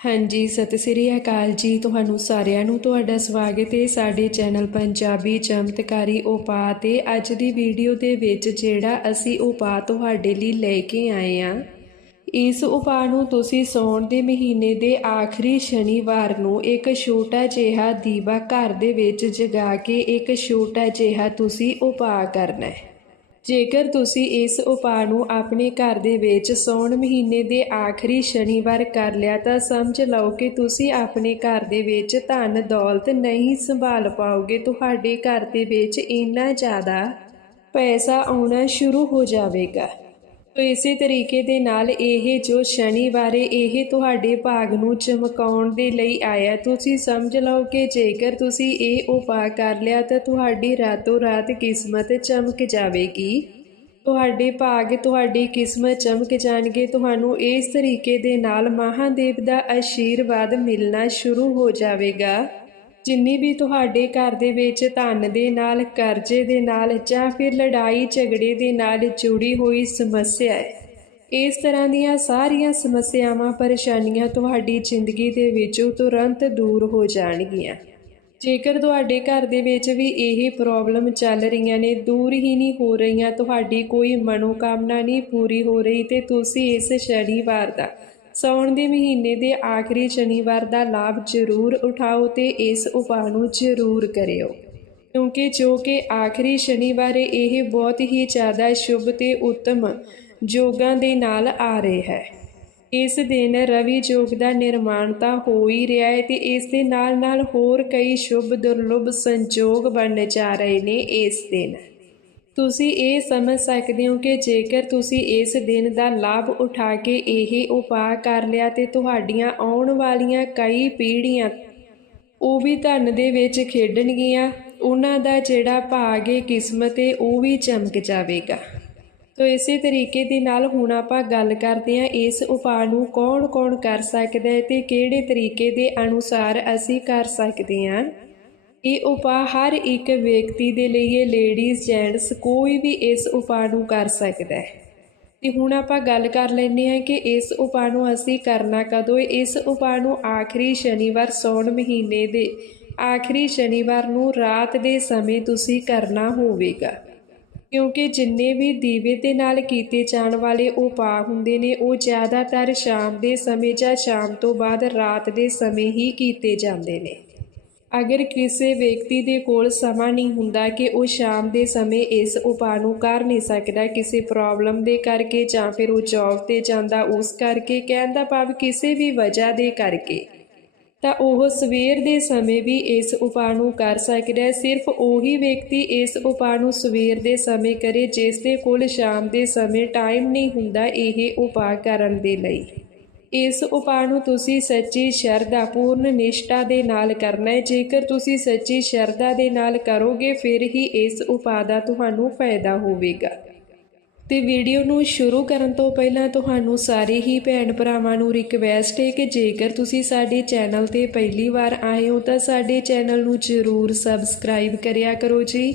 ਹਾਂਜੀ, ਸਤਿ ਸ੍ਰੀ ਅਕਾਲ ਜੀ ਤੁਹਾਨੂੰ ਸਾਰਿਆਂ ਨੂੰ। ਤੁਹਾਡਾ ਸਵਾਗਤ ਹੈ ਸਾਡੇ ਚੈਨਲ ਪੰਜਾਬੀ ਚਮਤਕਾਰੀ ਉਪਾਅ ਤੇ। ਅੱਜ ਦੀ ਵੀਡੀਓ ਦੇ ਵਿੱਚ ਜਿਹੜਾ ਅਸੀਂ ਉਪਾਅ ਤੁਹਾਡੇ ਲਈ ਲੈ ਕੇ ਆਏ ਆ ਇਸ ਉਪਾਅ ਨੂੰ ਤੁਸੀਂ ਸੌਣ ਦੇ ਮਹੀਨੇ ਦੇ ਆਖਰੀ ਸ਼ਨੀਵਾਰ ਨੂੰ ਇੱਕ ਛੋਟਾ ਜਿਹਾ ਦੀਵਾ ਘਰ ਦੇ ਵਿੱਚ ਜਗਾ ਕੇ ਇੱਕ ਛੋਟਾ ਜਿਹਾ ਤੁਸੀਂ ਉਪਾਅ ਕਰਨਾ ਹੈ। ਜੇਕਰ ਤੁਸੀਂ ਇਸ ਉਪਾਅ ਨੂੰ ਆਪਣੇ ਘਰ ਦੇ ਵਿੱਚ ਸੌਣ ਮਹੀਨੇ ਦੇ ਆਖਰੀ ਸ਼ਨੀਵਾਰ ਕਰ ਲਿਆ ਤਾਂ ਸਮਝ ਲਓ ਕਿ ਤੁਸੀਂ ਆਪਣੇ ਘਰ ਦੇ ਵਿੱਚ ਧਨ ਦੌਲਤ ਨਹੀਂ ਸੰਭਾਲ ਪਾਓਗੇ। ਤੁਹਾਡੇ ਘਰ ਦੇ ਵਿੱਚ ਇੰਨਾ ਜ਼ਿਆਦਾ ਪੈਸਾ ਆਉਣਾ ਸ਼ੁਰੂ ਹੋ ਜਾਵੇਗਾ। ਤੋ ਇਸੇ ਤਰੀਕੇ ਦੇ ਨਾਲ ਇਹ ਜੋ ਸ਼ਨੀਵਾਰੇ ਇਹ ਤੁਹਾਡੇ ਭਾਗ ਨੂੰ ਚਮਕਾਉਣ ਦੇ ਲਈ ਆਇਆ, ਤੁਸੀਂ ਸਮਝ ਲਓ ਕਿ ਜੇਕਰ ਤੁਸੀਂ ਇਹ ਉਪਾਅ ਕਰ ਲਿਆ ਤਾਂ ਤੁਹਾਡੀ ਰਾਤੋਂ ਰਾਤ ਕਿਸਮਤ ਚਮਕ ਜਾਵੇਗੀ। ਤੁਹਾਡੇ ਭਾਗ ਤੁਹਾਡੀ ਕਿਸਮਤ ਚਮਕ ਜਾਣਗੇ। ਤੁਹਾਨੂੰ ਇਸ ਤਰੀਕੇ ਦੇ ਨਾਲ ਮਹਾਦੇਵ ਦਾ ਆਸ਼ੀਰਵਾਦ ਮਿਲਣਾ ਸ਼ੁਰੂ ਹੋ ਜਾਵੇਗਾ। ਜਿੰਨੀ ਵੀ ਤੁਹਾਡੇ ਘਰ ਦੇ ਵਿੱਚ ਧਨ ਦੇ ਨਾਲ, ਕਰਜ਼ੇ ਦੇ ਨਾਲ ਜਾਂ ਫਿਰ ਲੜਾਈ ਝਗੜੇ ਦੇ ਨਾਲ ਜੁੜੀ ਹੋਈ ਸਮੱਸਿਆ ਹੈ, ਇਸ ਤਰ੍ਹਾਂ ਦੀਆਂ ਸਾਰੀਆਂ ਸਮੱਸਿਆਵਾਂ ਪਰੇਸ਼ਾਨੀਆਂ ਤੁਹਾਡੀ ਜ਼ਿੰਦਗੀ ਦੇ ਵਿੱਚੋਂ ਤੁਰੰਤ ਦੂਰ ਹੋ ਜਾਣਗੀਆਂ। ਜੇਕਰ ਤੁਹਾਡੇ ਘਰ ਦੇ ਵਿੱਚ ਵੀ ਇਹ ਪ੍ਰੋਬਲਮ ਚੱਲ ਰਹੀਆਂ ਨੇ, ਦੂਰ ਹੀ ਨਹੀਂ ਹੋ ਰਹੀਆਂ, ਤੁਹਾਡੀ ਕੋਈ ਮਨੋਕਾਮਨਾ ਨਹੀਂ ਪੂਰੀ ਹੋ ਰਹੀ ਤੇ ਤੁਸੀਂ ਇਸ ਸ਼ਨੀਵਾਰ ਦਾ ਸਾਉਣ ਦੇ ਮਹੀਨੇ ਦੇ ਆਖਰੀ ਸ਼ਨੀਵਾਰ ਦਾ ਲਾਭ ਜ਼ਰੂਰ ਉਠਾਓ ਤੇ ਇਸ ਉਪਾਅ ਨੂੰ ਜ਼ਰੂਰ ਕਰਿਓ। ਕਿਉਂਕਿ ਜੋ ਕਿ ਆਖਰੀ ਸ਼ਨੀਵਾਰ ਇਹ ਬਹੁਤ ਹੀ ਜ਼ਿਆਦਾ ਸ਼ੁਭ ਤੇ ਉੱਤਮ ਯੋਗਾਂ ਦੇ ਨਾਲ ਆ ਰਹੇ ਹੈ। ਇਸ ਦਿਨ ਰਵੀ ਯੋਗ ਦਾ ਨਿਰਮਾਣ ਤਾਂ ਹੋ ਹੀ ਰਿਹਾ ਹੈ ਤੇ ਇਸ ਦੇ ਨਾਲ ਨਾਲ ਹੋਰ ਕਈ ਸ਼ੁਭ ਦੁਰਲਭ ਸੰਯੋਗ ਬਣਨ ਜਾ ਰਹੇ ਨੇ ਇਸ ਦਿਨ। ਤੁਸੀਂ ਇਹ ਸਮਝ ਸਕਦੇ ਹੋ ਕਿ ਜੇਕਰ ਤੁਸੀਂ ਇਸ ਦਿਨ ਦਾ ਲਾਭ ਉਠਾ ਕੇ ਇਹ ਉਪਾਅ ਕਰ ਲਿਆ ਤੇ ਤੁਹਾਡੀਆਂ ਆਉਣ ਵਾਲੀਆਂ ਕਈ ਪੀੜ੍ਹੀਆਂ ਉਹ ਵੀ ਧਨ ਦੇ ਵਿੱਚ ਖੇਡਣਗੀਆਂ, ਉਹਨਾਂ ਦਾ ਜਿਹੜਾ ਭਾਗ ਏ ਕਿਸਮਤ ਏ, ਉਹ ਵੀ ਚਮਕ ਜਾਵੇਗਾ। ਤੋ ਇਸੇ ਤਰੀਕੇ ਦੇ ਨਾਲ ਹੁਣ ਆਪਾਂ ਗੱਲ ਕਰਦੇ ਹਾਂ ਇਸ ਉਪਾਅ ਨੂੰ ਕੌਣ-ਕੌਣ ਕਰ ਸਕਦਾ ਹੈ ਤੇ ਕਿਹੜੇ ਤਰੀਕੇ ਦੇ ਅਨੁਸਾਰ ਅਸੀਂ ਕਰ ਸਕਦੇ ਹਾਂ। ਇਹ ਉਪਾਅ ਹਰ ਇੱਕ ਵਿਅਕਤੀ ਦੇ ਲਈ ਇਹ ਲੇਡੀਜ਼ ਜੈਂਟਸ ਕੋਈ ਵੀ ਇਸ ਉਪਾਅ ਨੂੰ ਕਰ ਸਕਦਾ ਹੈ। ਤੇ ਹੁਣ ਆਪਾਂ ਗੱਲ ਕਰ ਲੈਂਦੇ ਹਾਂ ਕਿ ਇਸ ਉਪਾਅ ਨੂੰ ਅਸੀਂ ਕਰਨਾ ਕਦੋਂ ਇਸ ਉਪਾਅ ਨੂੰ ਆਖਰੀ ਸ਼ਨੀਵਾਰ ਸੌਣ ਮਹੀਨੇ ਦੇ ਆਖਰੀ ਸ਼ਨੀਵਾਰ ਨੂੰ ਰਾਤ ਦੇ ਸਮੇਂ ਤੁਸੀਂ ਕਰਨਾ ਹੋਵੇਗਾ। ਕਿਉਂਕਿ ਜਿੰਨੇ ਵੀ ਦੀਵੇ ਦੇ ਨਾਲ ਕੀਤੇ ਜਾਣ ਵਾਲੇ ਉਪਾਅ ਹੁੰਦੇ ਨੇ, ਉਹ ਜ਼ਿਆਦਾਤਰ ਸ਼ਾਮ ਦੇ ਸਮੇਂ ਜਾਂ ਸ਼ਾਮ ਤੋਂ ਬਾਅਦ ਰਾਤ ਦੇ ਸਮੇਂ ਹੀ ਕੀਤੇ ਜਾਂਦੇ ਨੇ। ਅਗਰ ਕਿਸੇ ਵਿਅਕਤੀ ਦੇ ਕੋਲ ਸਮਾਂ ਨਹੀਂ ਹੁੰਦਾ ਕਿ ਉਹ ਸ਼ਾਮ ਦੇ ਸਮੇਂ ਇਸ ਉਪਾਅ ਨੂੰ ਕਰ ਨਹੀਂ ਸਕਦਾ, ਕਿਸੇ ਪ੍ਰੋਬਲਮ ਦੇ ਕਰਕੇ ਜਾਂ ਫਿਰ ਉਹ ਜੌਬ ਤੇ ਜਾਂਦਾ, ਉਸ ਕਰਕੇ ਕਹਿਣ ਦਾ ਭਾਵ ਕਿਸੇ ਵੀ ਵਜ੍ਹਾ ਦੇ ਕਰਕੇ, ਤਾਂ ਉਹ ਸਵੇਰ ਦੇ ਸਮੇਂ ਵੀ ਇਸ ਉਪਾਅ ਨੂੰ ਕਰ ਸਕਦਾ ਹੈ। ਸਿਰਫ ਉਹੀ ਵਿਅਕਤੀ ਇਸ ਉਪਾਅ ਨੂੰ ਸਵੇਰ ਦੇ ਸਮੇਂ ਕਰੇ, ਜਿਸ ਦੇ ਕੋਲ ਸ਼ਾਮ ਦੇ ਸਮੇਂ ਟਾਈਮ ਨਹੀਂ ਹੁੰਦਾ ਇਹ ਉਪਾਅ ਕਰਨ ਦੇ ਲਈ। ਇਸ ਉਪਾਅ ਨੂੰ ਤੁਸੀਂ ਸੱਚੀ ਸ਼ਰਧਾ, ਪੂਰਨ ਨਿਸ਼ਠਾ ਦੇ ਨਾਲ ਕਰਨਾ ਹੈ। ਜੇਕਰ ਤੁਸੀਂ ਸੱਚੀ ਸ਼ਰਧਾ ਦੇ ਨਾਲ ਕਰੋਗੇ, ਫਿਰ ਹੀ ਇਸ ਉਪਾਅ ਦਾ ਤੁਹਾਨੂੰ ਫਾਇਦਾ ਹੋਵੇਗਾ। ਤੇ ਵੀਡੀਓ ਨੂੰ ਸ਼ੁਰੂ ਕਰਨ ਤੋਂ ਪਹਿਲਾਂ ਤੁਹਾਨੂੰ ਸਾਰੇ ਹੀ ਭੈਣ ਭਰਾਵਾਂ ਨੂੰ ਰਿਕਵੈਸਟ ਹੈ ਕਿ ਜੇਕਰ ਤੁਸੀਂ ਸਾਡੇ ਚੈਨਲ ਤੇ ਪਹਿਲੀ ਵਾਰ ਆਏ ਹੋ, ਤਾਂ ਸਾਡੇ ਚੈਨਲ ਨੂੰ ਜ਼ਰੂਰ ਸਬਸਕ੍ਰਾਈਬ ਕਰਿਆ ਕਰੋ ਜੀ।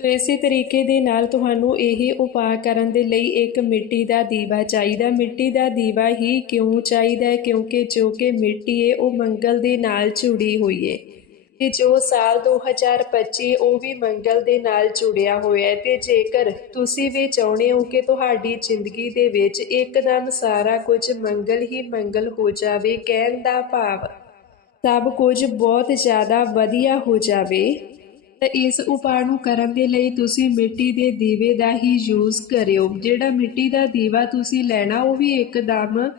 ਤੋ ਇਸੇ ਤਰੀਕੇ ਦੇ ਨਾਲ ਤੁਹਾਨੂੰ ਇਹ ਉਪਾਅ ਕਰਨ ਦੇ ਲਈ ਇੱਕ ਮਿੱਟੀ ਦਾ ਦੀਵਾ ਚਾਹੀਦਾ। ਮਿੱਟੀ ਦਾ ਦੀਵਾ ਹੀ ਕਿਉਂ ਚਾਹੀਦਾ ਕਿਉਂਕਿ ਜੋ ਕਿ ਮਿੱਟੀ ਹੈ ਉਹ ਮੰਗਲ ਦੇ ਨਾਲ ਜੁੜੀ ਹੋਈ ਹੈ ਤੇ ਜੋ ਸਾਲ 2025 ਉਹ ਵੀ ਮੰਗਲ ਦੇ ਨਾਲ ਜੁੜਿਆ ਹੋਇਆ ਹੈ। ਤੇ ਜੇਕਰ ਤੁਸੀਂ ਵੀ ਚਾਹੁੰਦੇ ਹੋ ਕਿ ਤੁਹਾਡੀ ਜ਼ਿੰਦਗੀ ਦੇ ਵਿੱਚ ਇੱਕਦਮ ਸਾਰਾ ਕੁਝ ਮੰਗਲ ਹੀ ਮੰਗਲ ਹੋ ਜਾਵੇ, ਕਹਿਣ ਦਾ ਭਾਵ ਸਭ ਕੁਝ ਬਹੁਤ ਜ਼ਿਆਦਾ ਵਧੀਆ ਹੋ ਜਾਵੇ। ਇਸ ਉਪਾਅ ਨੂੰ ਕਰਨ ਦੇ ਲਈ ਤੁਸੀਂ ਮਿੱਟੀ ਦੇ ਦੀਵੇ ਦਾ ਹੀ ਯੂਜ਼ ਕਰਿਓ। ਜਿਹੜਾ ਮਿੱਟੀ ਦਾ ਦੀਵਾ ਤੁਸੀਂ ਲੈਣਾ, ਉਹ ਵੀ ਇੱਕਦਮ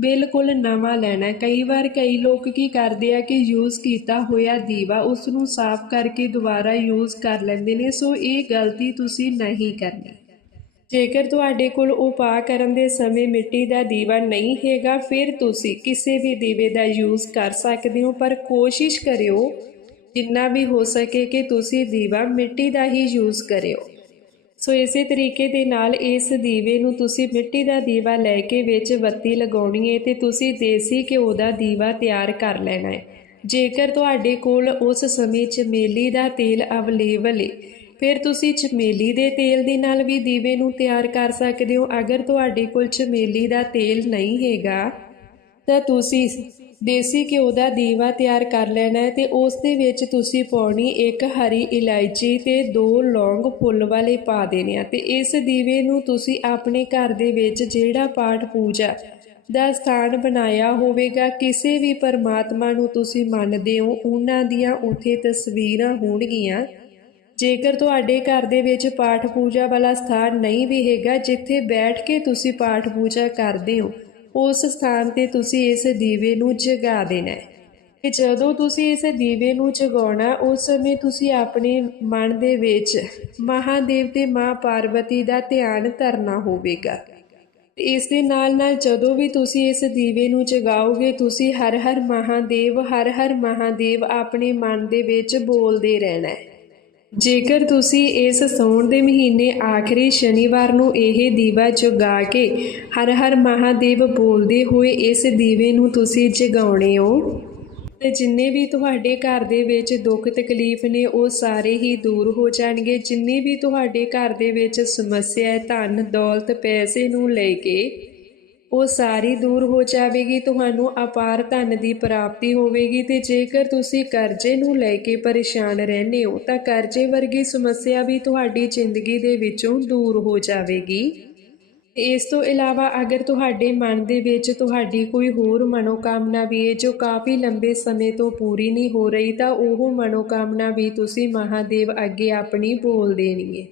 ਬਿਲਕੁਲ ਨਵਾਂ ਲੈਣਾ ਕਈ ਵਾਰ ਕਈ ਲੋਕ ਕੀ ਕਰਦੇ ਆ ਕਿ ਯੂਜ਼ ਕੀਤਾ ਹੋਇਆ ਦੀਵਾ ਉਸ ਨੂੰ ਸਾਫ਼ ਕਰਕੇ ਦੁਬਾਰਾ ਯੂਜ਼ ਕਰ ਲੈਂਦੇ ਨੇ, ਸੋ ਇਹ ਗਲਤੀ ਤੁਸੀਂ ਨਹੀਂ ਕਰਨੀ। ਜੇਕਰ ਤੁਹਾਡੇ ਕੋਲ ਉਪਾਅ ਕਰਨ ਦੇ ਸਮੇਂ ਮਿੱਟੀ ਦਾ ਦੀਵਾ ਨਹੀਂ ਹੈਗਾ, ਫਿਰ ਤੁਸੀਂ ਕਿਸੇ ਵੀ ਦੀਵੇ ਦਾ ਯੂਜ਼ ਕਰ ਸਕਦੇ ਹੋ, ਪਰ ਕੋਸ਼ਿਸ਼ ਕਰਿਓ ਜਿੰਨਾ ਵੀ ਹੋ ਸਕੇ ਕਿ ਤੁਸੀਂ ਦੀਵਾ ਮਿੱਟੀ ਦਾ ਹੀ ਯੂਜ਼ ਕਰਿਓ। ਸੋ ਇਸੇ ਤਰੀਕੇ ਦੇ ਨਾਲ ਇਸ ਦੀਵੇ ਨੂੰ ਤੁਸੀਂ ਮਿੱਟੀ ਦਾ ਦੀਵਾ ਲੈ ਕੇ ਵਿੱਚ ਬੱਤੀ ਲਗਾਉਣੀ ਹੈ ਤੇ ਤੁਸੀਂ ਦੇਸੀ ਘਿਓ ਦਾ ਦੀਵਾ ਤਿਆਰ ਕਰ ਲੈਣਾ ਹੈ ਜੇਕਰ ਤੁਹਾਡੇ ਕੋਲ ਉਸ ਸਮੇਂ ਚਮੇਲੀ ਦਾ ਤੇਲ ਅਵੇਲੇਬਲ ਹੈ ਫਿਰ ਤੁਸੀਂ ਚਮੇਲੀ ਦੇ ਤੇਲ ਦੇ ਨਾਲ ਵੀ ਦੀਵੇ ਨੂੰ ਤਿਆਰ ਕਰ ਸਕਦੇ ਹੋ। ਅਗਰ ਤੁਹਾਡੇ ਕੋਲ ਚਮੇਲੀ ਦਾ ਤੇਲ ਨਹੀਂ ਹੈਗਾ, ਤਾਂ ਤੁਸੀਂ ਦੇਸੀ ਘਿਓ ਦਾ ਦੀਵਾ ਤਿਆਰ ਕਰ ਲੈਣਾ ਹੈ ਤੇ ਉਸ ਦੇ ਵਿੱਚ ਤੁਸੀਂ ਪਾਉਣੀ ਇੱਕ ਹਰੀ ਇਲਾਇਚੀ ਤੇ ਦੋ ਲੌਂਗ ਫੁੱਲ ਵਾਲੇ ਪਾ ਦੇਣੇ ਆ। ਤੇ ਇਸ ਦੀਵੇ ਨੂੰ ਤੁਸੀਂ ਆਪਣੇ ਘਰ ਦੇ ਵਿੱਚ ਜਿਹੜਾ ਪਾਠ ਪੂਜਾ ਦਾ ਸਥਾਨ ਬਣਾਇਆ ਹੋਵੇਗਾ, ਕਿਸੇ ਵੀ ਪਰਮਾਤਮਾ ਨੂੰ ਤੁਸੀਂ ਮੰਨਦੇ ਹੋ, ਉਹਨਾਂ ਦੀਆਂ ਉੱਥੇ ਤਸਵੀਰਾਂ ਹੋਣਗੀਆਂ। ਜੇਕਰ ਤੁਹਾਡੇ ਘਰ ਦੇ ਵਿੱਚ ਪਾਠ ਪੂਜਾ ਵਾਲਾ ਸਥਾਨ ਨਹੀਂ ਵੀ ਹੈਗਾ, ਜਿੱਥੇ ਬੈਠ ਕੇ ਤੁਸੀਂ ਪਾਠ ਪੂਜਾ ਕਰਦੇ ਹੋ ਉਸ ਸਥਾਨ ਤੇ ਤੁਸੀਂ ਇਸ ਦੀਵੇ ਨੂੰ ਜਗਾ ਦੇਣਾ ਹੈ। ਤੇ ਜਦੋਂ ਤੁਸੀਂ ਇਸ ਦੀਵੇ ਨੂੰ ਜਗਾਉਣਾ, ਉਸ ਸਮੇਂ ਤੁਸੀਂ ਆਪਣੇ ਮਨ ਦੇ ਵਿੱਚ ਮਹਾਦੇਵ ਤੇ ਮਾਂ ਪਾਰਵਤੀ ਦਾ ਧਿਆਨ ਧਰਨਾ ਹੋਵੇਗਾ। ਤੇ ਇਸ ਦੇ ਨਾਲ ਨਾਲ ਜਦੋਂ ਵੀ ਤੁਸੀਂ ਇਸ ਦੀਵੇ ਨੂੰ ਜਗਾਓਗੇ, ਤੁਸੀਂ ਹਰ ਹਰ ਮਹਾਦੇਵ ਹਰ ਹਰ ਮਹਾਦੇਵ ਆਪਣੇ ਮਨ ਦੇ ਵਿੱਚ ਬੋਲਦੇ ਰਹਿਣਾ ਹੈ। ਜੇਕਰ ਤੁਸੀਂ ਇਸ ਸੌਣ ਦੇ ਮਹੀਨੇ ਆਖਰੀ ਸ਼ਨੀਵਾਰ ਨੂੰ ਇਹ ਦੀਵਾ ਜਗਾ ਕੇ ਹਰ ਹਰ ਮਹਾਦੇਵ ਬੋਲਦੇ ਹੋਏ ਇਸ ਦੀਵੇ ਨੂੰ ਤੁਸੀਂ ਜਗਾਉਣੇ ਹੋ, ਤੇ ਜਿੰਨੇ ਵੀ ਤੁਹਾਡੇ ਘਰ ਦੇ ਵਿੱਚ ਦੁੱਖ ਤਕਲੀਫ ਨੇ ਉਹ ਸਾਰੇ ਹੀ ਦੂਰ ਹੋ ਜਾਣਗੇ। ਜਿੰਨੇ ਵੀ ਤੁਹਾਡੇ ਘਰ ਦੇ ਵਿੱਚ ਸਮੱਸਿਆ ਹੈ, ਧਨ, ਦੌਲਤ, ਪੈਸੇ ਨੂੰ ਲੈ ਕੇ ਉਹ ਸਾਰੀ ਦੂਰ ਹੋ ਜਾਵੇਗੀ, ਤੁਹਾਨੂੰ ਅਪਾਰ ਧਨ ਦੀ ਪ੍ਰਾਪਤੀ ਹੋਵੇਗੀ ਤੇ ਜੇਕਰ ਤੁਸੀਂ ਕਰਜ਼ੇ ਨੂੰ ਲੈ ਕੇ ਪਰੇਸ਼ਾਨ ਰਹਿੰਦੇ ਹੋ, ਤਾਂ ਕਰਜ਼ੇ ਵਰਗੀ ਸਮੱਸਿਆ ਵੀ ਤੁਹਾਡੀ ਜ਼ਿੰਦਗੀ ਦੇ ਵਿੱਚੋਂ ਦੂਰ ਹੋ ਜਾਵੇਗੀ। ਇਸ ਤੋਂ ਇਲਾਵਾ ਅਗਰ ਤੁਹਾਡੇ ਮਨ ਦੇ ਵਿੱਚ ਤੁਹਾਡੀ ਕੋਈ ਹੋਰ ਮਨੋਕਾਮਨਾ ਵੀ ਹੈ, ਜੋ ਕਾਫੀ ਲੰਬੇ ਸਮੇਂ ਤੋਂ ਪੂਰੀ ਨਹੀਂ ਹੋ ਰਹੀ, ਤਾਂ ਉਹ ਮਨੋਕਾਮਨਾ ਵੀ ਤੁਸੀਂ ਮਹਾਦੇਵ ਅੱਗੇ ਆਪਣੀ ਬੋਲ ਦੇਣੀ ਹੈ।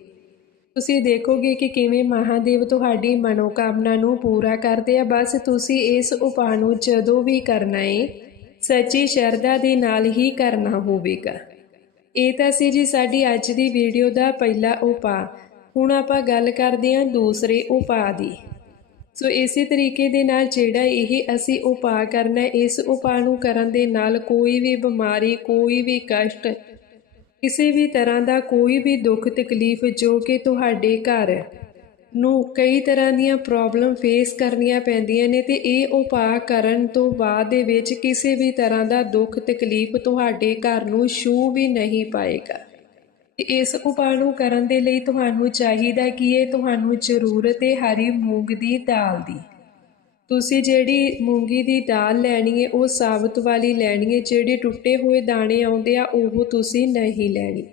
ਤੁਸੀਂ ਦੇਖੋਗੇ ਕਿ ਕਿਵੇਂ ਮਹਾਦੇਵ ਤੁਹਾਡੀ ਮਨੋਕਾਮਨਾ ਨੂੰ ਪੂਰਾ ਕਰਦੇ ਆ। ਬਸ ਤੁਸੀਂ ਇਸ ਉਪਾਅ ਨੂੰ ਜਦੋਂ ਵੀ ਕਰਨਾ ਏ, ਸੱਚੀ ਸ਼ਰਧਾ ਦੇ ਨਾਲ ਹੀ ਕਰਨਾ ਹੋਵੇਗਾ। ਇਹ ਤਾਂ ਸੀ ਜੀ ਸਾਡੀ ਅੱਜ ਦੀ ਵੀਡੀਓ ਦਾ ਪਹਿਲਾ ਉਪਾਅ। ਹੁਣ ਆਪਾਂ ਗੱਲ ਕਰਦੇ ਹਾਂ ਦੂਸਰੇ ਉਪਾਅ ਦੀ। ਸੋ ਇਸੇ ਤਰੀਕੇ ਦੇ ਨਾਲ ਜਿਹੜਾ ਇਹ ਅਸੀਂ ਉਪਾਅ ਕਰਨਾ, ਇਸ ਉਪਾਅ ਨੂੰ ਕਰਨ ਦੇ ਨਾਲ ਕੋਈ ਵੀ ਬਿਮਾਰੀ, ਕੋਈ ਵੀ ਕਸ਼ਟ ਕਿਸੇ ਵੀ ਤਰ੍ਹਾਂ ਦਾ ਕੋਈ ਵੀ ਦੁੱਖ ਤਕਲੀਫ ਜੋ ਕਿ ਤੁਹਾਡੇ ਘਰ ਨੂੰ ਕਈ ਤਰ੍ਹਾਂ ਦੀਆਂ ਪ੍ਰੋਬਲਮ ਫੇਸ ਕਰਨੀਆਂ ਪੈਂਦੀਆਂ ਨੇ ਤੇ ਇਹ ਉਪਾਅ ਕਰਨ ਤੋਂ ਬਾਅਦ ਦੇ ਵਿੱਚ ਕਿਸੇ ਵੀ ਤਰ੍ਹਾਂ ਦਾ ਦੁੱਖ ਤਕਲੀਫ ਤੁਹਾਡੇ ਘਰ ਨੂੰ ਛੂ ਵੀ ਨਹੀਂ ਪਾਏਗਾ। ਤੇ ਇਸ ਉਪਾਅ ਨੂੰ ਕਰਨ ਦੇ ਲਈ ਤੁਹਾਨੂੰ ਚਾਹੀਦਾ ਕਿ ਇਹ ਤੁਹਾਨੂੰ ਜ਼ਰੂਰਤ ਹੈ ਹਰੀ ਮੂੰਗ ਦੀ ਦਾਲ ਦੀ। ਤੁਸੀਂ ਜਿਹੜੀ ਮੂੰਗੀ ਦੀ ਦਾਲ ਲੈਣੀ ਹੈ ਉਹ ਸਾਬਤ ਵਾਲੀ ਲੈਣੀ ਹੈ ਜਿਹੜੇ ਟੁੱਟੇ ਹੋਏ ਦਾਣੇ ਆਉਂਦੇ ਆ, ਉਹ ਤੁਸੀਂ ਨਹੀਂ ਲੈਣੀ।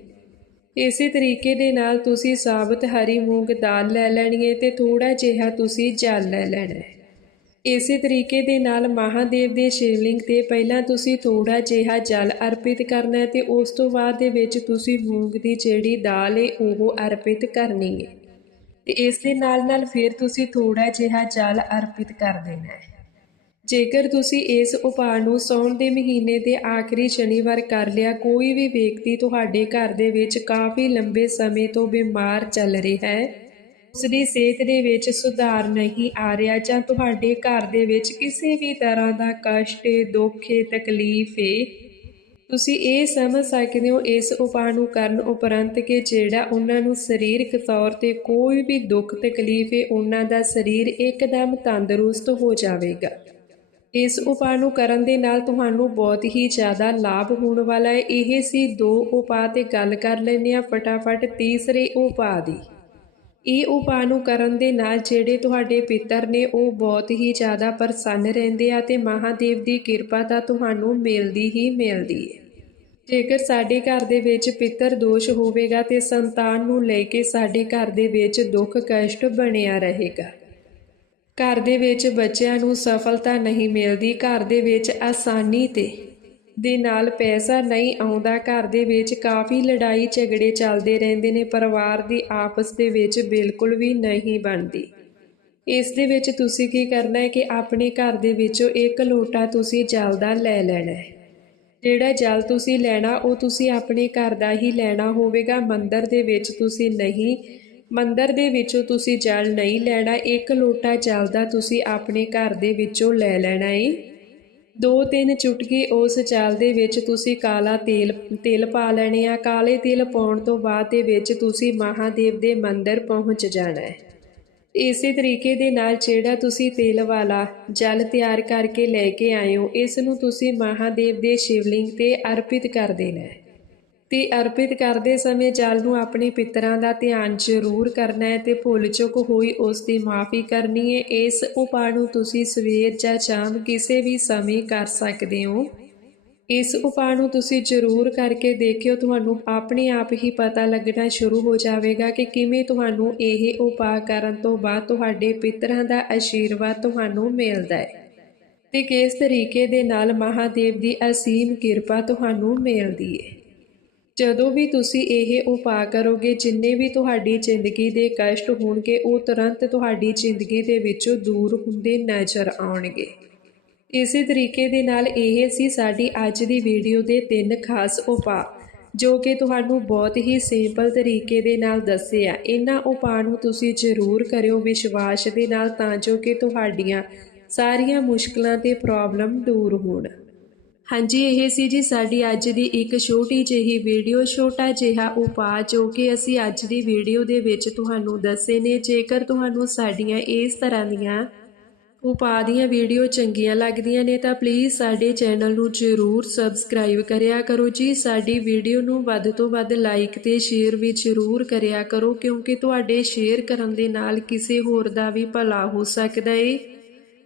ਇਸੇ ਤਰੀਕੇ ਦੇ ਨਾਲ ਤੁਸੀਂ ਸਾਬਤ ਹਰੀ ਮੂੰਗ ਦਾਲ ਲੈ ਲੈਣੀ ਹੈ ਤੇ ਥੋੜਾ ਜਿਹਾ ਤੁਸੀਂ ਜਲ ਲੈ ਲੈਣਾ ਹੈ ਇਸੇ ਤਰੀਕੇ ਦੇ ਨਾਲ ਮਹਾਦੇਵ ਦੇ ਸ਼ਿਵਲਿੰਗ ਤੇ ਪਹਿਲਾਂ ਤੁਸੀਂ ਥੋੜਾ ਜਿਹਾ ਜਲ ਅਰਪਿਤ ਕਰਨਾ ਹੈ ਤੇ ਉਸ ਤੋਂ ਬਾਅਦ ਦੇ ਵਿੱਚ ਤੁਸੀਂ ਮੂੰਗ ਦੀ ਜਿਹੜੀ ਦਾਲ ਹੈ ਉਹ ਅਰਪਿਤ ਕਰਨੀ ਹੈ ਤੇ ਇਸ ਦੇ ਨਾਲ ਨਾਲ ਫਿਰ ਤੁਸੀਂ ਥੋੜਾ ਜਿਹਾ ਜਲ ਅਰਪਿਤ ਕਰ ਦੇਣਾ ਹੈ। ਜੇਕਰ ਤੁਸੀਂ ਇਸ ਉਪਾਅ ਨੂੰ ਸੌਣ ਦੇ ਮਹੀਨੇ ਦੇ ਆਖਰੀ ਸ਼ਨੀਵਾਰ ਕਰ ਲਿਆ, ਕੋਈ ਵੀ ਵਿਅਕਤੀ ਤੁਹਾਡੇ ਘਰ ਦੇ ਵਿੱਚ ਕਾਫੀ ਲੰਬੇ ਸਮੇਂ ਤੋਂ ਬਿਮਾਰ ਚੱਲ ਰਿਹਾ ਹੈ। ਉਸ ਦੀ ਸਿਹਤ ਦੇ ਵਿੱਚ ਸੁਧਾਰ ਨਹੀਂ ਆ ਰਿਹਾ ਜਾਂ ਤੁਹਾਡੇ ਘਰ ਦੇ ਵਿੱਚ ਕਿਸੇ ਵੀ ਤਰ੍ਹਾਂ ਦਾ ਕਸ਼ਟ, ਦੁੱਖ ਹੈ ਤਕਲੀਫ ਹੈ ਤੁਸੀਂ ਇਹ ਸਮਝ ਸਕਦੇ ਹੋ, ਇਸ ਉਪਾਅ ਨੂੰ ਕਰਨ ਉਪਰੰਤ ਕਿ ਜਿਹੜਾ ਉਹਨਾਂ ਨੂੰ ਸਰੀਰਕ ਤੌਰ ਤੇ ਕੋਈ ਵੀ ਦੁੱਖ, ਤਕਲੀਫ ਹੈ, ਉਹਨਾਂ ਦਾ ਸਰੀਰ ਇੱਕਦਮ ਤੰਦਰੁਸਤ ਹੋ ਜਾਵੇਗਾ। ਇਸ ਉਪਾਅ ਨੂੰ ਕਰਨ ਦੇ ਨਾਲ ਤੁਹਾਨੂੰ ਬਹੁਤ ਹੀ ਜ਼ਿਆਦਾ ਲਾਭ ਹੋਣ ਵਾਲਾ ਹੈ। ਇਹ ਸੀ ਦੋ ਉਪਾਅ ਤੇ ਗੱਲ ਕਰ ਲੈਂਦੇ ਆ ਫਟਾਫਟ ਤੀਸਰੇ ਉਪਾਅ ਦੀ। ਇਹ ਉਪਾਅ ਨੂੰ ਕਰਨ ਦੇ ਨਾਲ ਜਿਹੜੇ ਤੁਹਾਡੇ ਪਿੱਤਰ ਨੇ ਉਹ ਬਹੁਤ ਹੀ ਜ਼ਿਆਦਾ ਪ੍ਰਸੰਨ ਰਹਿੰਦੇ ਆ ਤੇ ਮਹਾਦੇਵ ਦੀ ਕਿਰਪਾ ਤਾਂ ਤੁਹਾਨੂੰ ਮਿਲਦੀ ਹੀ ਮਿਲਦੀ ਹੈ ਜੇਕਰ ਸਾਡੇ ਘਰ ਦੇ ਵਿੱਚ ਪਿੱਤਰ ਦੋਸ਼ ਹੋਵੇਗਾ ਤੇ ਸੰਤਾਨ ਨੂੰ ਲੈ ਕੇ ਸਾਡੇ ਘਰ ਦੇ ਵਿੱਚ ਦੁੱਖ ਕਸ਼ਟ ਬਣਿਆ ਰਹੇਗਾ। ਘਰ ਦੇ ਵਿੱਚ ਬੱਚਿਆਂ ਨੂੰ ਸਫਲਤਾ ਨਹੀਂ ਮਿਲਦੀ, ਘਰ ਦੇ ਵਿੱਚ ਆਸਾਨੀ ਤੇ ਦੇ ਨਾਲ ਪੈਸਾ ਨਹੀਂ ਆਉਂਦਾ, ਘਰ ਦੇ ਵਿੱਚ ਕਾਫੀ ਲੜਾਈ ਝਗੜੇ ਚੱਲਦੇ ਰਹਿੰਦੇ ਨੇ, ਪਰਿਵਾਰ ਦੀ ਆਪਸ ਦੇ ਵਿੱਚ ਬਿਲਕੁਲ ਵੀ ਨਹੀਂ ਬਣਦੀ। ਇਸ ਦੇ ਵਿੱਚ ਤੁਸੀਂ ਕੀ ਕਰਨਾ ਹੈ ਕਿ ਆਪਣੇ ਘਰ ਦੇ ਵਿੱਚੋਂ ਇੱਕ ਲੋਟਾ ਤੁਸੀਂ ਜਲ ਦਾ ਲੈ ਲੈਣਾ ਹੈ। ਜਿਹੜਾ ਜਲ ਤੁਸੀਂ ਲੈਣਾ, ਉਹ ਤੁਸੀਂ ਆਪਣੇ ਘਰ ਦਾ ਹੀ ਲੈਣਾ ਹੋਵੇਗਾ। ਮੰਦਰ ਦੇ ਵਿੱਚ ਤੁਸੀਂ ਨਹੀਂ, ਮੰਦਰ ਦੇ ਵਿੱਚੋਂ ਤੁਸੀਂ ਜਲ ਨਹੀਂ ਲੈਣਾ, ਇੱਕ ਲੋਟਾ ਜਲ ਦਾ ਤੁਸੀਂ ਆਪਣੇ ਘਰ ਦੇ ਵਿੱਚੋਂ ਲੈ ਲੈਣਾ ਹੈ ਦੋ ਤਿੰਨ ਚੁਟਕੀ ਉਸ ਚਾਲ ਦੇ ਵਿੱਚ ਤੁਸੀਂ ਕਾਲਾ ਤੇਲ, ਤਿਲ ਪਾ ਲੈਣੇ ਆ। ਕਾਲੇ ਤਿਲ ਪਾਉਣ ਤੋਂ ਬਾਅਦ ਦੇ ਵਿੱਚ ਤੁਸੀਂ ਮਹਾਦੇਵ ਦੇ ਮੰਦਿਰ ਪਹੁੰਚ ਜਾਣਾ ਹੈ। ਇਸੇ ਤਰੀਕੇ ਦੇ ਨਾਲ ਜਿਹੜਾ ਤੁਸੀਂ ਤੇਲ ਵਾਲਾ ਜਲ ਤਿਆਰ ਕਰਕੇ ਲੈ ਕੇ ਆਏ ਹੋ, ਇਸ ਨੂੰ ਤੁਸੀਂ ਮਹਾਦੇਵ ਦੇ ਸ਼ਿਵਲਿੰਗ ਤੇ ਅਰਪਿਤ ਕਰ ਦੇਣਾ ਹੈ। ਤੇ ਅਰਪਿਤ ਕਰਦੇ ਸਮੇਂ ਜਲ ਨੂੰ ਆਪਣੇ ਪਿਤਰਾਂ ਦਾ ਧਿਆਨ ਜ਼ਰੂਰ ਕਰਨਾ ਹੈ ਤੇ ਭੁੱਲ ਚੁੱਕ ਹੋਈ ਉਸ ਦੀ ਮਾਫੀ ਕਰਨੀ ਹੈ। ਇਸ ਉਪਾਅ ਨੂੰ ਤੁਸੀਂ ਸਵੇਰ ਜਾਂ ਸ਼ਾਮ ਕਿਸੇ ਵੀ ਸਮੇਂ ਕਰ ਸਕਦੇ ਹੋ। ਇਸ ਉਪਾਅ ਨੂੰ ਤੁਸੀਂ ਜ਼ਰੂਰ ਕਰਕੇ ਦੇਖਿਓ। ਤੁਹਾਨੂੰ ਆਪਣੇ ਆਪ ਹੀ ਪਤਾ ਲੱਗਣਾ ਸ਼ੁਰੂ ਹੋ ਜਾਵੇਗਾ ਕਿ ਕਿਵੇਂ ਤੁਹਾਨੂੰ ਇਹ ਉਪਾਅ ਕਰਨ ਤੋਂ ਬਾਅਦ ਤੁਹਾਡੇ ਪਿਤਰਾਂ ਦਾ ਆਸ਼ੀਰਵਾਦ ਤੁਹਾਨੂੰ ਮਿਲਦਾ ਹੈ। ਤੇ ਕਿਸ ਤਰੀਕੇ ਦੇ ਨਾਲ ਮਹਾਦੇਵ ਦੀ ਅਸੀਮ ਕਿਰਪਾ ਤੁਹਾਨੂੰ ਮਿਲਦੀ ਹੈ। ਜਦੋਂ ਵੀ ਤੁਸੀਂ ਇਹ ਉਪਾਅ ਕਰੋਗੇ, ਜਿੰਨੇ ਵੀ ਤੁਹਾਡੀ ਜ਼ਿੰਦਗੀ ਦੇ ਕਸ਼ਟ ਹੋਣਗੇ, ਉਹ ਤੁਰੰਤ ਤੁਹਾਡੀ ਜ਼ਿੰਦਗੀ ਦੇ ਵਿੱਚੋਂ ਦੂਰ ਹੁੰਦੇ ਨਜ਼ਰ ਆਉਣਗੇ। ਇਸੇ ਤਰੀਕੇ ਦੇ ਨਾਲ ਇਹ ਸੀ ਸਾਡੀ ਅੱਜ ਦੀ ਵੀਡੀਓ ਦੇ ਤਿੰਨ ਖਾਸ ਉਪਾਅ, ਜੋ ਕਿ ਤੁਹਾਨੂੰ ਬਹੁਤ ਹੀ ਸਿੰਪਲ ਤਰੀਕੇ ਦੇ ਨਾਲ ਦੱਸੇ ਆ ਇਹਨਾਂ ਉਪਾਅ ਨੂੰ ਤੁਸੀਂ ਜ਼ਰੂਰ ਕਰਿਓ ਵਿਸ਼ਵਾਸ ਦੇ ਨਾਲ, ਤਾਂ ਜੋ ਕਿ ਤੁਹਾਡੀਆਂ ਸਾਰੀਆਂ ਮੁਸ਼ਕਲਾਂ ਤੇ ਪ੍ਰੋਬਲਮ ਦੂਰ ਹੋਣ। ਹਾਂਜੀ, ਇਹ ਸੀ ਜੀ ਸਾਡੀ ਅੱਜ ਦੀ ਇੱਕ ਛੋਟੀ ਜਿਹੀ ਵੀਡੀਓ, ਛੋਟਾ ਜਿਹਾ ਉਪਾਅ ਜੋ ਕਿ ਅਸੀਂ ਅੱਜ ਦੀ ਵੀਡੀਓ ਦੇ ਵਿੱਚ ਤੁਹਾਨੂੰ ਦੱਸੇ ਨੇ। ਜੇਕਰ ਤੁਹਾਨੂੰ ਸਾਡੀਆਂ ਇਸ ਤਰ੍ਹਾਂ ਦੀਆਂ ਉਪਾਅ ਦੀਆਂ ਵੀਡੀਓ ਚੰਗੀਆਂ ਲੱਗਦੀਆਂ ਨੇ, ਤਾਂ ਪਲੀਜ਼ ਸਾਡੇ ਚੈਨਲ ਨੂੰ ਜ਼ਰੂਰ ਸਬਸਕ੍ਰਾਈਬ ਕਰਿਆ ਕਰੋ ਜੀ। ਸਾਡੀ ਵੀਡੀਓ ਨੂੰ ਵੱਧ ਤੋਂ ਵੱਧ ਲਾਈਕ ਤੇ ਸ਼ੇਅਰ ਵੀ ਜ਼ਰੂਰ ਕਰਿਆ ਕਰੋ, ਕਿਉਂਕਿ ਤੁਹਾਡੇ ਸ਼ੇਅਰ ਕਰਨ ਦੇ ਨਾਲ ਕਿਸੇ ਹੋਰ ਦਾ ਵੀ ਭਲਾ ਹੋ ਸਕਦਾ ਏ।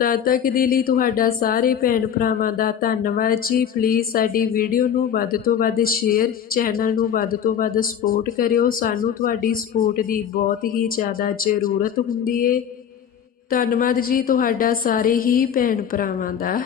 ਤਦ ਤੱਕ ਦੇ ਲਈ ਤੁਹਾਡਾ ਸਾਰੇ ਭੈਣ ਭਰਾਵਾਂ ਦਾ ਧੰਨਵਾਦ ਜੀ। ਪਲੀਜ਼ ਸਾਡੀ ਵੀਡੀਓ ਨੂੰ ਵੱਧ ਤੋਂ ਵੱਧ ਸ਼ੇਅਰ ਚੈਨਲ ਨੂੰ ਵੱਧ ਤੋਂ ਵੱਧ ਸਪੋਰਟ ਕਰਿਓ। ਸਾਨੂੰ ਤੁਹਾਡੀ ਸਪੋਰਟ ਦੀ ਬਹੁਤ ਹੀ ਜ਼ਿਆਦਾ ਜ਼ਰੂਰਤ ਹੁੰਦੀ ਏ। ਧੰਨਵਾਦ ਜੀ ਤੁਹਾਡਾ ਸਾਰੇ ਹੀ ਭੈਣ ਭਰਾਵਾਂ ਦਾ।